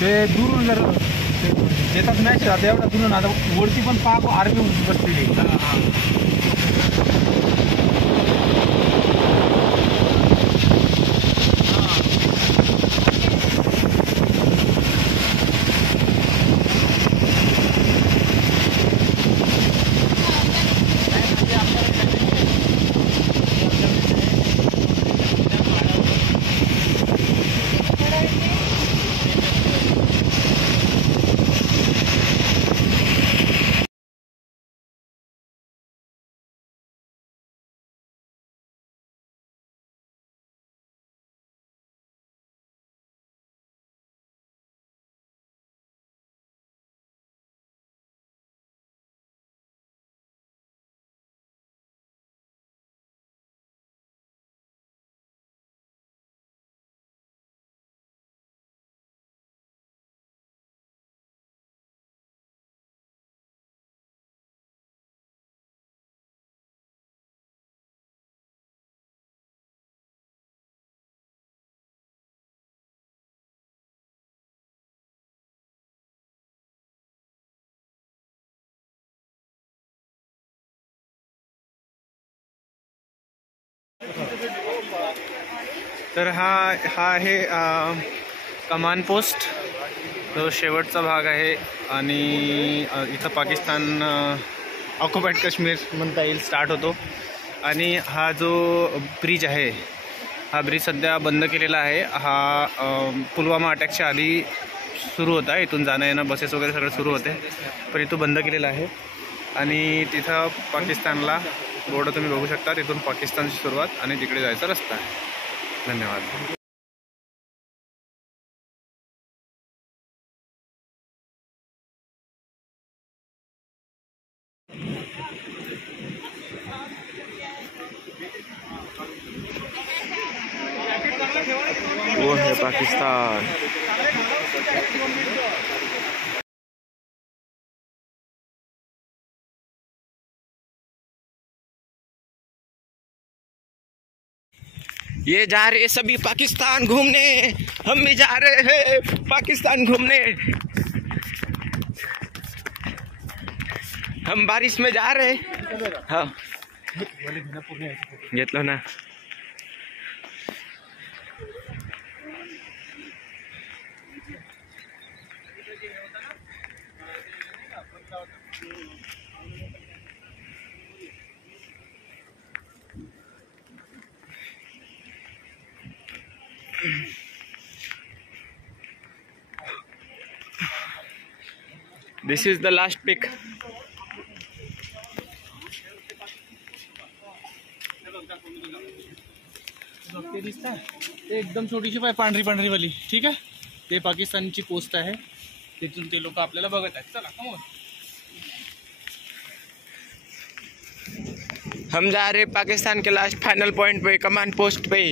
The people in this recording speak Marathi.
ते दुरून जर शेतात मॅच राहते एवढा दुरून आता वरती पण पाक आर्मी बसलेली. तर हा आहे कमान पोस्ट, जो शेवटचा भाग आहे. आणि इथं पाकिस्तान ऑक्युपाईड काश्मीर म्हणता येईल स्टार्ट होतो. आणि हा जो ब्रिज आहे, हा ब्रिज सध्या बंद केलेला आहे. हा पुलवामा अटॅकच्या आधी सुरू होता. इथून जाणं येणं बसेस वगैरे सगळं सुरू होते, पण इथून बंद केलेला आहे. आणि तिथं पाकिस्तानला बोर्ड तुम्ही बघू शकता. तिथून पाकिस्तानची सुरुवात आणि तिकडे जायचा रस्ता आहे. धन्यवाद. वो है पाकिस्तान. ये जा रहे सभी पाकिस्तान घूमने, हम भी जा रहे हैं पाकिस्तान घूमने. हम बारिश में जा रहे. हाँ घेतलो ना. This is the last pick. ते दिसतात ते एकदम छोटीशी पांढरी पांढरी वाली, ठीक आहे. ते पाकिस्तानची पोस्ट आहे. तिथून ते लोक आपल्याला बघत आहेत. चला कम ऑन. हम जा रहे पाकिस्तान के लास्ट फाइनल पॉइंट पे, कमान पोस्ट पे.